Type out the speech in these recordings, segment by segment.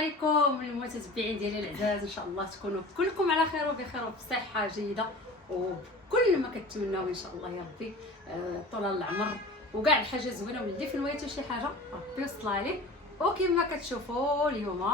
عليكم المتتبعين ديالي العزاز، ان شاء الله تكونوا كلكم على خير وبخير وبصحه جيده وبكل ما كتمناو ان شاء الله يا ربي. طول العمر وكاع الحاجه زوينه، واللي في نوايته شي حاجه ربي يوصلها ليه. وكما كتشوفوا اليوم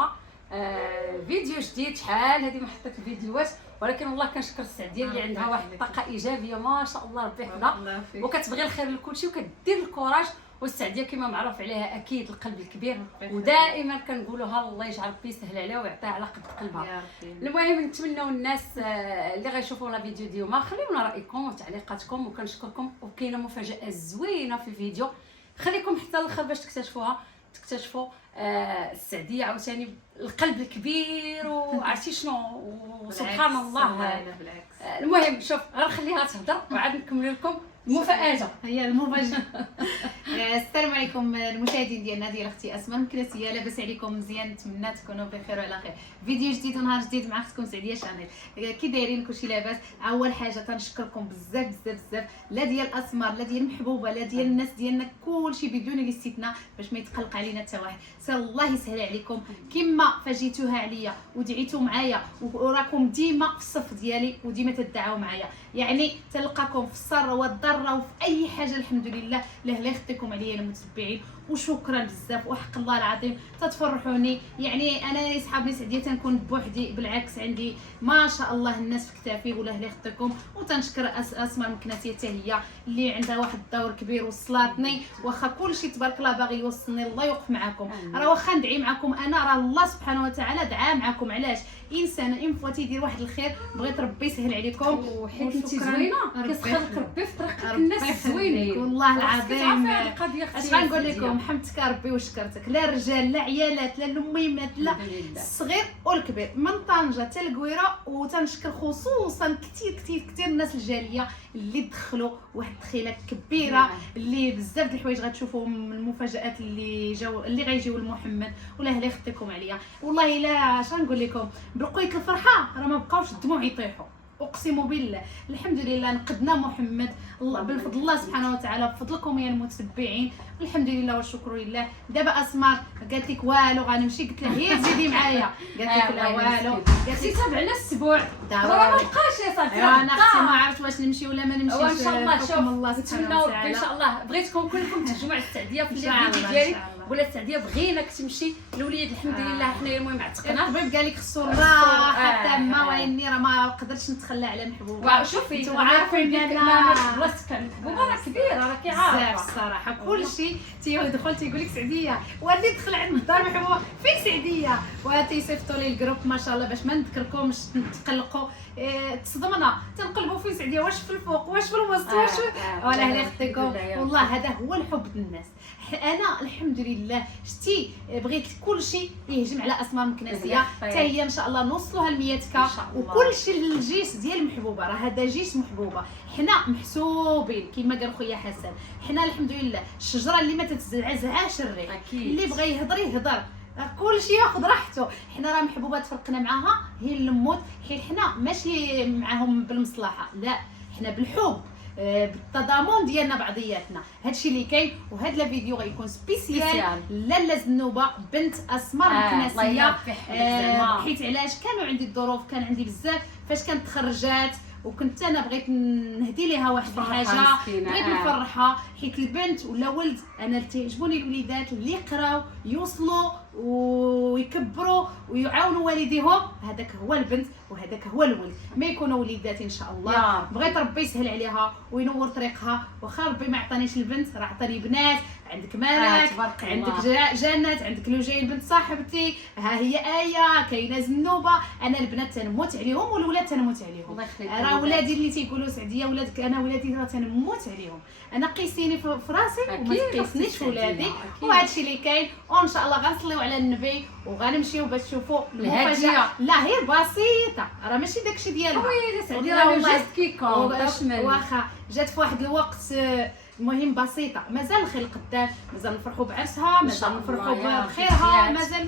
فيديو جديد. شحال هذه ما حطيت الفيديوهات، ولكن والله كنشكر السعديه اللي عندها واحد الطاقه ايجابيه ما شاء الله ربي يحفظها، وكتبغي الخير لكلشي وكدير الكوراج. والسعديه كما معروف عليها اكيد القلب الكبير، ودائما كنقولوها الله يجعل ربي يسهل عليها ويعطيها على قد قلبها. المهم نتمنوا الناس اللي غيشوفوا لا فيديو ديالنا خليونا رايكم وتعليقاتكم، وكنشكركم. وكاينه مفاجاه زوينه في الفيديو، خليكم حتى الاخر باش تكتشفوا السعديه عاوتاني القلب الكبير وعرفتي شنو. وسبحان الله المهم شوف غير خليها تهضر وعاد نكمل لكم المفاجاه. هي المفاجاه. السلام عليكم المشاهدين ديالنا، ديال اختي اسماء مكناسيه، لاباس عليكم مزيان؟ نتمنى تكونوا بخير وعلى خير. فيديو جديد ونهار جديد مع اختكم سعديه شانيل. كي دايرين؟ كلشي لاباس؟ اول حاجه تنشكركم بزاف بزاف بزاف، لا ديال اسمار لا ديال محبوبه لا ديال الناس ديالنا، كلشي بدون الاستثناء، باش ما يتقلق علينا حتى واحد. سال الله يسهل عليكم كما فجيتوها عليا ودعيتوا معايا، وراكم ديما في الصف ديالي وديما تدعوا معايا، يعني تلقاكم في السر والضر وفي اي حاجه. الحمد لله الله يخطيكم عليا المتتبعين، وشكرا بزاف وحق الله العظيم تتفرحوني. يعني انا صحابي سعديه تنكون بوحدي، بالعكس عندي ما شاء الله الناس في كتافي، ولا الله يخطيكم. وتنشكر اسماء مكناسيه حتى هي اللي عندها واحد الدور كبير وصلاتني، واخا كلشي تبارك الله باغي يوصلني، الله يوقف معكم. راه واخا ندعي معكم انا، راه الله سبحانه وتعالى دعا معكم. علاش؟ انسان ان تيدير واحد الخير بغيت ربي يسهل عليكم، وحيت انت زوينه كيسخرك ربي في طريقك الناس الزوينين. والله العظيم اش غنقول لكم، حمدتك ربي وشكرتك. لا رجال لا عيالات لا الاميمات لا الصغير والكبير، من طنجه حتى القويره. وتنشكر خصوصا كثير الناس الجاليه اللي دخلوا واحد الدخيله كبيره، اللي بزاف د الحوايج غتشوفوا من المفاجات اللي غيجيو لمحمد. والله لا يخطيكم عليا، والله لا اش غنقول لكم، بلقيت الفرحه راه ما بقاوش الدموع يطيحوا، اقسم بالله. الحمد لله نقدنا محمد، الله بالفضل الله سبحانه وتعالى، بفضلكم يا المتتبعين. الحمد لله والشكر لله. دابا اسمار قالت لك والو غنمشي، قلت لها هي تزيدي معايا، قالت لك لا والو، قالت لي تابعنا السبوع دابا ما بقاش يا صافي. انا اختي ما عرفت واش نمشي ولا ما نمشيش، وان شاء الله. شوف الله سبحانه نتمنوا وتعالى ان شاء الله بغيتكم كلكم تهجموا على السعديه في الفيديو ديالي، ولا السعديه بغيناك تمشي الوليد. الحمد لله حنايا المهم عتقنا. الطبيب قال لك خصو الراحه تامه، واني راه ما قدرتش نتخلى على محبوبه. شوفي انتوا عارفين ما بلاصتك محبوبه راه كبيره، راه كيعرف بزاف الصراحه. كلشي تيدخل تيقول لك سعديه، والدي دخل عند الدار محبوبه فين سعديه، وتيصيفطوا لي الجروب ما شاء الله باش ما نذكركمش تقلقوا. تصدمنا تنقلبوا فين سعديه، واش في الفوق واش في الوسط واش ولا لا يخطيكم. والله هذا هو الحب الناس. انا الحمد لله شتي بغيت كلشي يهجم على اسماء مكناسيه، حتى هي ان شاء الله نوصلوها ل 100k، وكلشي للجيش ديال محبوبه. راه هذا جيش محبوبه، حنا محسوبين كما قال خويا حسن. حنا الحمد لله الشجره اللي ما تتزعزعاش الريح، اللي بغى يهضر يهضر، كلشي ياخذ راحته. حنا راه محبوبه تفرقنا معاها هي اللموت، حيت حنا ماشي معاهم بالمصلحه، لا حنا بالحب بالتضامن ديالنا بعضياتنا. هادشي اللي كاين. وهاد الفيديو غيكون سبيسيال لاله زنوبه بنت اسماء مكناسيه، حيت علاش كانوا عندي الظروف، كان عندي بزاف فاش كانت تخرجات، وكنت انا بغيت نهدي ليها واحد الحاجه، بغيت نفرحها. حيت البنت ولا ولد، انا تيعجبوني الوليدات اللي يقراو يوصلوا ويكبروا ويعاونوا والديهم. هذاك هو البنت وهذاك هو الولد، ما يكونوا وليدات ان شاء الله. بغيت ربي يسهل عليها وينور طريقها. واخا ربي ما عطانيش البنت، راه عطاني بنات. عندك مالك، عندك جنات، عندك لوجين بنت صاحبتي، ها هي آية، كاينه زنوبه. انا البنات تنموت عليهم والولاد تنموت عليهم. راه ولادي اللي تيقولوا سعديه ولادك، انا ولادي راه تنموت عليهم. انا قيسيني في راسي وما تقيسنيش في ولادي. وهذا الشيء اللي كاين. وان شاء الله غنصليو على النبي وغنمشيو باش تشوفوا المفاجاه. لا هي بسيطه، راه ماشي داكشي ديالها. ويلي سعديه راه جات كيكون واخا جات في واحد الوقت المهم بسيطه. مازال الخير القدام، مازال نفرحوا بعرسها، مازال نفرحوا بخيرها، مازال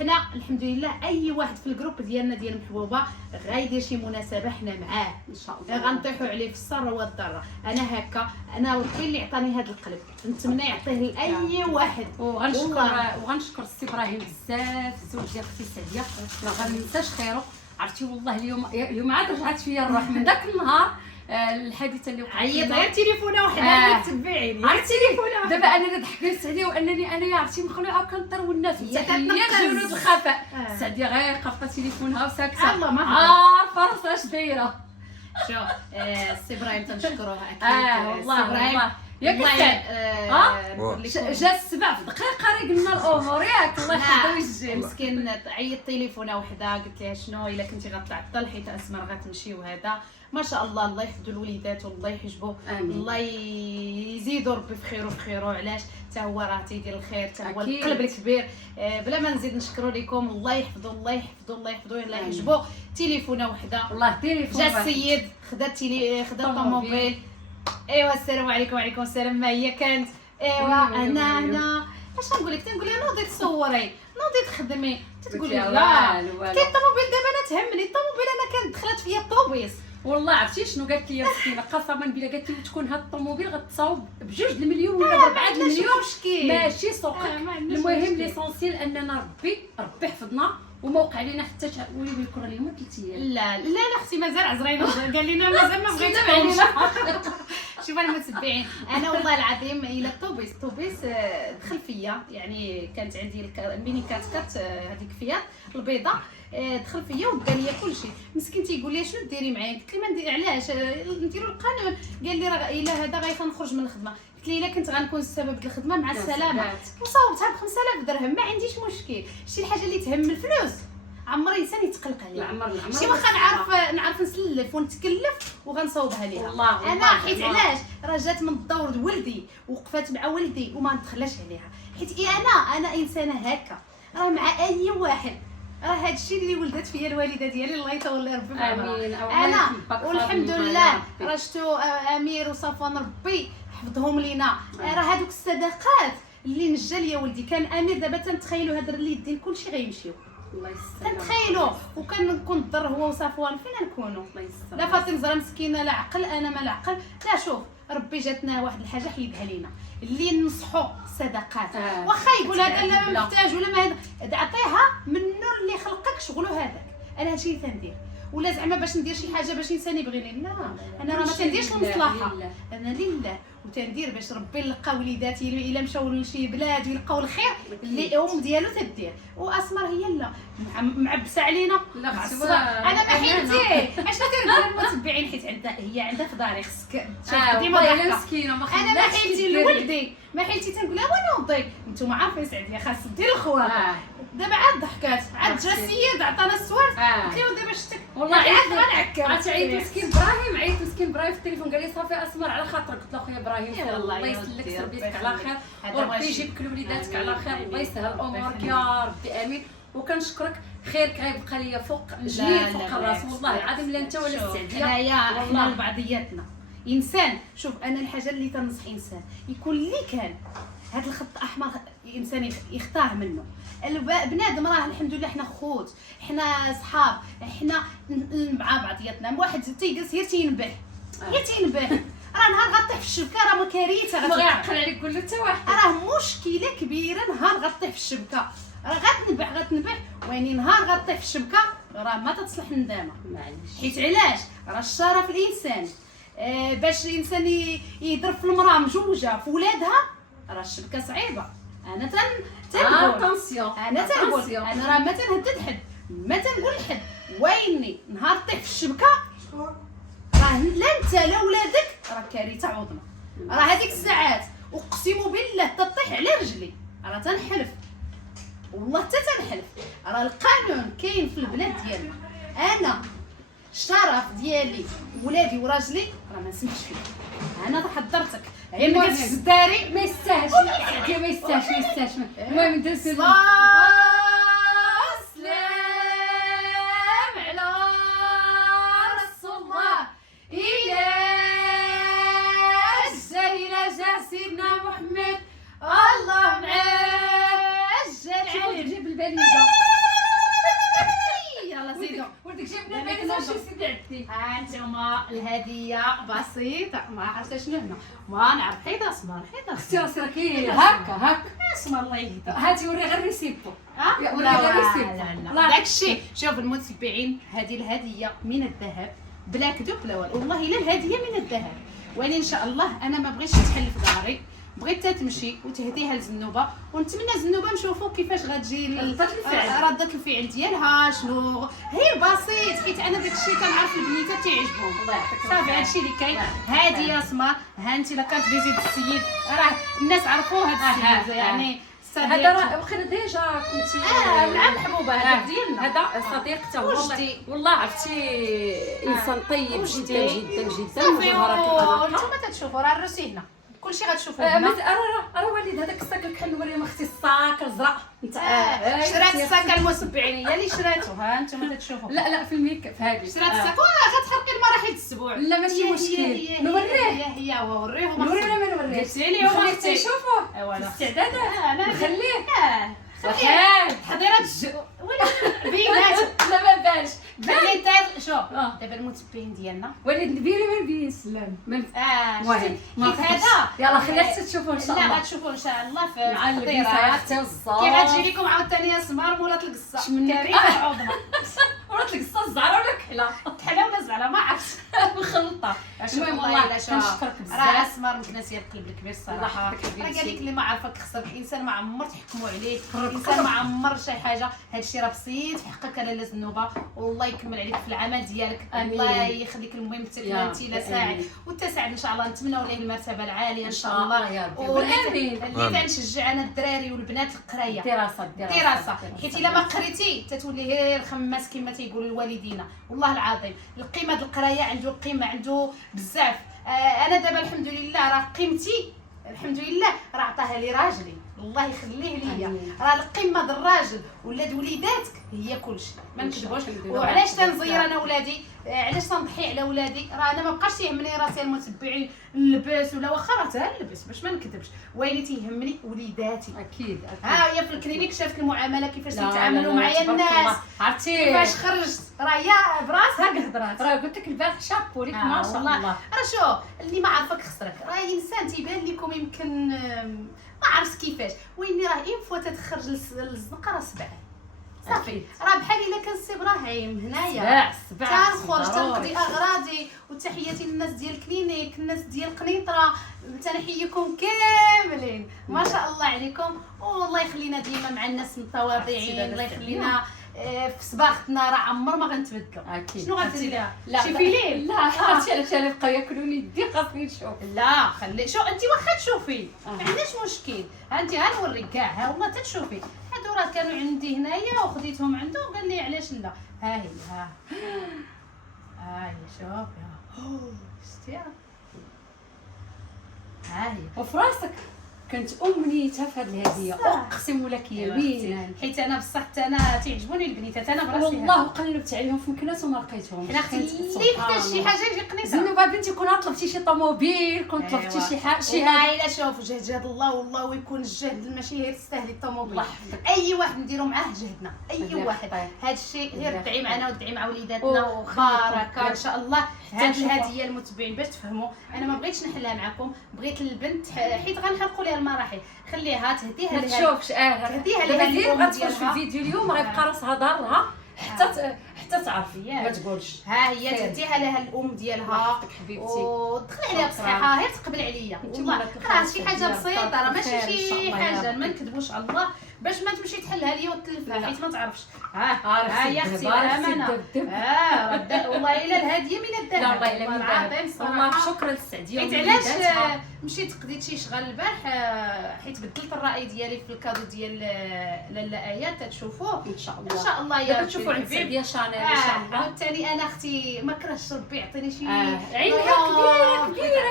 حنا الحمد لله اي واحد في الجروب ديالنا ديال محبوبه غايدير شي مناسبه حنا معاه ان شاء الله غنطيحوا عليه في السر والضره. انا هكا، انا ربي اللي عطاني هذا القلب، نتمنى يعطيه لاي واحد. وغنشكر السي ابراهيم بزاف، الزوج ديال اختي سعديه، ما غننساش خيره. عرفتي والله اليوم عاد رجعت فيا الروح من ذاك النهار. الحادثه اللي وقعت عيط غير تليفونه وحده تتبعيني عرفتي دابا انا ضحكت سعديه وانني انا عرفتي مخلوعه كنطر والناس هي جنود الخفاء. سعديه غير قافه تليفونها وساكته الله ما عارفه راسها اش دايره. شوف السي ابراهيم تنشكروه اكيد. والله ياك جا السبع في دقيقه راه قلنا الامور ياك الله يحفظو ويجزيه. مسكين عيط تليفونه وحده قلت لها شنو الا كنتي غتعطل حيت اسمر غتمشي وهذا. ما شاء الله الله يحفظوا الوليدات والله يحجبوا، الله يزيدوا ربي في خيره في خيره. علاش حتى هو راه تيدير الخير، حتى هو القلب الكبير. بلا ما نزيد نشكروا لكم، الله يحفظوا الله يحفظوا الله يحفظوا الله يحجبوا. تليفونه وحده والله تليفون جا السيد خدا الطوموبيل. ايوا السلام عليكم. وعليكم السلام. ما هي كانت ايوا انا اش نقول لك، تنقول لها نوضي تصوري نوضي تخدمي، تقول لي لا كاين الطوموبيل دابا انا تهمني الطوموبيل، انا كانت دخلت فيا الطوبيس. والله عرفتي شنو قالت لي مسكينه قسما بالله، قالت لي تكون هاد الطوموبيل غتصاوب ب2 المليون ولا ب4 المليون ماشي سوق. المهم ليسونسيال اننا ربي حفظنا وما وقع لنا حتى ويكون اليوم 3 ايام. لا لا لا اختي مازال عزرين قال لنا مازال ما بغيتش شوف انا متبعين انا والله العظيم الى الطوبيس دخل فيا. يعني كانت عندي الميني كات هذيك فيات البيضاء، دخل فيا وقال لي كلشي. مسكين تيقول لي شنو ديري معايا؟ قلت له ما ندير علاش نديروا القانون. قال لي راه الا هذا غنخرج من الخدمه. قلت لي الا كنت غنكون السبب في الخدمه مع السلامه. وصاوبتها ب 5000 درهم ما عنديش مشكل. شي الحاجه اللي تهم الفلوس عمر انسان يتقلق عليها. شي واخا نعرف نسلف ونتكلف وغنصاوبها ليها انا. حيت علاش راه جات من الدور د ولدي وقفات مع ولدي وما نتخلاش عليها. حيت انا انسانه هكا، راه مع اي واحد راه هذا الشيء اللي ولدت فيا الوالده ديالي الله يطول ربي في عمرها. انا والحمد لله راه شتو امير وصفوان ربي حفظهم لينا. راه هذوك الصداقات اللي نجا ليا ولدي. كان امير دابا تنتخيلوا هاد اليدين كلشي غيمشيو، الله يسلمك تنتخيلوا. وكنكون الضر هو وصفوان فين نكونوا؟ الله يسلمك. لا فاطمه زهره مسكينه لا عقل، انا ما لا عقل. لا شوف ربي جاتنا واحد الحاجه حيدها لينا اللي ننصحوا الصداقات. واخا يقول هذا لا ما محتاج ولا ما هذا، عطيها من النور اللي خلقك شغلو هذاك. انا هادشي اللي تندير. ولا زعما باش ندير شي حاجه باش انسان يبغيني، لا انا راه ما تنديرش المصلحه، انا لله. وتندير باش ربي نلقى وليداتي الا مشاو لشي بلاد ويلقاو الخير اللي ام ديالو تدير. واسمر هي لا معبسه علينا. لا انا ما حيلتي اشنو كنقول للمتبعين حيت عندها في داري خصك ديما ضحكه مسكينه. انا ما حيلتي لولدي ما حيلتي تنقول لها وانا نوضي. نتوما عارفين سعديه خاص دير الخوات. دابا عاد ضحكات عاد جا السيد عطانا السوارت. قلت له دابا شتك والله عاد غنعكر. عاد عيط مسكين ابراهيم، عيط مسكين ابراهيم في التليفون قال لي صافي اسمر على خاطرك. قلت له خويا ابراهيم الله يسلك تربيتك على خير وربي يجيبك لوليداتك على خير، الله يسهل امورك يا ربي امين. وكنشكرك خيرك غيبقى ليا فوق جميل فوق الراس والله العظيم. لا انت ولا السعديه حنايا حنا لبعضياتنا انسان. شوف انا الحاجه اللي تنصح انسان يكون اللي كان هذا الخط احمر انسان يختار منه. بنادم راه الحمد لله حنا خوت حنا صحاب حنا مع بعضياتنا. واحد تيجلس غير تينبه راه نهار غطيح في الشبكه راه كارثه. غيعقل عليك قول له حتى واحد راه مشكله كبيره. نهار غطيح في الشبكه راه غتنبه ويني نهار غطيح في الشبكه راه ما تتصلح الندامه. معليش حيت علاش راه الشرف الانسان. باش الانسان يضرب في المراه مجوجه في ولادها راه الشبكه صعيبه. انا تنقول انا راه ما تنهدد حد ما تنقول لحد ويني نهار طيح في الشبكه راه لا انت لا ولادك راه كارثه عظمى. راه هذيك الساعات اقسم بالله تطيح على رجلي راه تنحلف والله حتى تنحلف. راه القانون كاين في البلاد ديالنا. انا الشرف ديالي ولادي وراجلي راه ما نسمحش فيه. انا حضرتك غير ما قلتش الداري ما يستاهلش ما يستاهلش. المهم ندوز سلام على رسول الله. إلى جا سيدنا محمد الله معاه. جا العلي جيب الباليزه ولدك جبنا بينا شي سيدي عندي. ها انتما الهديه بسيطه، ما عرفت شنو هنا، ما نعرف حيد اسمر اختي راسي راه كاين هكا اسمر الله يهديك. هاتي وري غير ريسيبو. لا داكشي. شوف المتبعين، هذه الهديه من الذهب بلا كذب بلا والو، والله الا الهديه من الذهب. وان ان شاء الله انا ما بغيتش تحل في داري، بغيت تمشي وتهديها لزنوبه، ونتمنى زنوبه نشوفوا كيفاش غتجي ردة الفعل ديالها شنو. هي بسيط حيت انا داكشي كنعرف البنيتات تيعجبهم. الله يعطيك صافي هادشي اللي كاين. هادي يا سمار، ها انت لا كانت فيزيت السيد راه الناس عرفوا هذا السيد يعني هذا راه واخا ديجا كنتي مع الحبوبه هذاك ديالنا. هذا صديق حتى هو والله عرفتي انسان طيب جدا جدا جدا. صافي وانتم تتشوفوا راه الروسي هنا كلشي غتشوفوه هنا. راه والد هذاك الساك اللي كنوريهم اختي الساك الزرق انت شرات الساك المتبعين هي اللي شراتو. ها انتم تتشوفوا. لا في الميك في هذه شرات الساك غتحرقي المراحل الاسبوع. لا ماشي مشكل نوريه. هي وريهم نورينا ما نوريش قلتي لي هما خليك تشوفوا ايوا الاستعداد نخليه خليه تحضيرات ولا بينات لا ما بالش بليتات. شوف دابا المتبعين ديالنا وليد نبيني ما نبين سلام شتي كيف هذا. يلا خليها حتى تشوفوا ان شاء الله. لا غتشوفوا ان شاء الله في مع البيسات حتى الزار كيف غتجي لكم عاوتاني يا سمار مولات القصه كريمه عوضنا ورات لك الصا الزعره ولا كحله كحله ولا زعله ما عرفتش مخلطه. المهم والله كنشكرك بزاف. راه اسمر متناسيه القلب الكبير الصراحه. راه قال لك اللي ما عرفك خسر الانسان ما عمر تحكموا عليه، الانسان ما عمر شي حاجه. هذا الشيء راه بسيط في حقك لاله زنوبه، والله يكمل عليك في العمل ديالك. الله يخليك المهم انت لا ساعد وتساعد ان شاء الله. نتمنوا ليه المرتبه العاليه ان شاء الله يا ربي. اللي تنشجع انا الدراري والبنات القرايه دراسه حيت الا ما قريتي تتولي غير خماس كما تيقولوا الوالدين. والله العظيم القيمه د القرايه عنده قيمه عنده بزاف. انا دابا الحمد لله راه قيمتي الحمد لله راه عطاها لي راجلي الله يخليه ليا. راه القمه د الراجل ولاد وليداتك هي كلشي ما نكذبوش. وعلاش تنزير انا ولادي، علاش تنضحي على ولادي؟ راه انا ما بقاش يهمني راسي المتبعين نلبس ولا واخا راه نلبس باش ما نكذبش، ولكن تيهمني وليداتي اكيد. ها هي في الكلينيك شافت المعامله كيفاش تيتعاملوا معايا الناس، عرفتي كيفاش خرجت راه يا براسها هضرات. راه قلت لك البارح شابو ليك ما شاء الله. راه شو اللي ما عرفك خسرك. راه انسان تيبان لكم يمكن ما عرفت كيفاش، ويني راه اين فوا تتخرج للزنقه راه سبعه صافي. راه بحال الا كان السي ابراهيم هنايا تنخرج تنقضي اغراضي. وتحياتي للناس ديال الكلينيك، الناس ديال قنيطره، تنحييكم كاملين ما شاء الله عليكم. والله يخلينا ديما مع الناس المتواضعين، الله يخلينا في صباغتنا راه عمر ما غنتبدلوا. شنو غديري لها؟ شي فيلين؟ لا عرفتي علاش انا بقاو ياكلوني يدي خاصني نشوف. لا خلي شو انت واخا تشوفي ما عندناش مشكل. ها انت ها نوريك كاع ها والله تتشوفي. هادو راه كانوا عندي هنايا وخديتهم عنده وقال لي علاش لا. ها هي ها هي شوفي شتي ها هي وفي راسك كانت امنيتها في هذه الهديه اقسم لك يمينا. حيت انا بصح انا تعجبوني البنيتات انا براسي والله قلبت عليهم في مكنات وما لقيتهمش. حنا اللي حتى شي حاجه يجي قنيطه. زنوبه بنتي كون طلبتي شي طوموبيل كون طلبتي شي حاجه والله الا شوف جهد الله والله ويكون الجهد ماشي غير تستاهلي الطوموبيل. اي واحد نديرو معاه جهدنا اي واحد. هذا الشيء غير ادعي معنا وادعي مع وليداتنا بركه ان شاء الله. هذه الهديه المتبعين باش تفهموا انا ما بغيتش نحلها معكم، بغيت البنت حيت غنحرقوا لها المراحل. خليها تهديها ما تشوفش تهديها لها غتخرج في الفيديو اليوم راه يبقى راسها دارها حتى تعرفي ما تقولش. ها هي تهديها لها الام ديالها حبيبتي ودخل عليها بصحيحه غير تقبل عليا. والله راه شي حاجه بسيطه راه ماشي شي حاجه ما نكذبوش على الله باش ما تمشي تحلها ليا وتلفها حيت ما تعرفش. ها يا اختي امانه والله الا الهديه من الذهب. لا والله الا من الذهب والله. شكرا للسعديه. حيت علاش مشيت قضيت شي شغل البارح حيت بدلت الراي ديالي في الكادو ديال لاله ايات تشوفوه ان شاء الله. ان شاء الله يا تشوفوا عند سعديه شانيل ان شاء الله. والثاني انا اختي ما كرهش ربي يعطيني شي عينها كبيره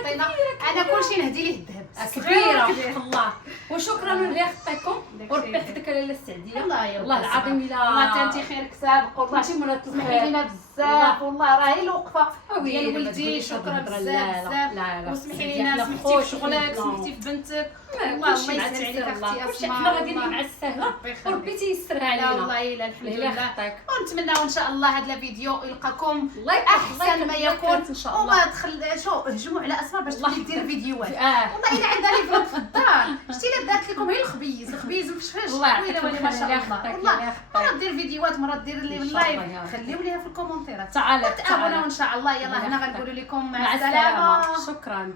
انا كلشي نهدي ليه الذهب كبيره الله. وشكرا لخطيكم وربي يحفظك لاله السعديه. الله يا والله العظيم الا والله انت خيرك سابق والله. انت مرات سمحي لينا بزاف والله راهي الوقفه ديال ويلي ولدي. شكرا بزاف بزاف. وسمحي لينا سمحتي في شغلك سمحتي في بنتك. والله الله يسهل عليك اختي كلشي اسماء. حنا غاديين مع السهله وربي تيسرها لا علينا. والله الا الحمد لا لله. يخطيك. ونتمناو ان شاء الله هذا الفيديو يلقاكم الله احسن ما يكون ان شاء الله. وما دخل شو هجموا على اسماء باش تولي دير فيديوهات. والله الا عندها لي فلوق في الدار. شتي الا دارت لكم غير الخبيز مفشفش. الله يعطيك ويلي ما شاء الخير. الله. والله مرة دير فيديوهات مرة دير لي إن شاء الله يا اللايف. رب. خليو ليها في الكومنتات. تعالى تابعونا ان شاء الله. يلا الله هنا يحفظك. غنقولوا لكم مع مع السلامه. السلامه. شكرا.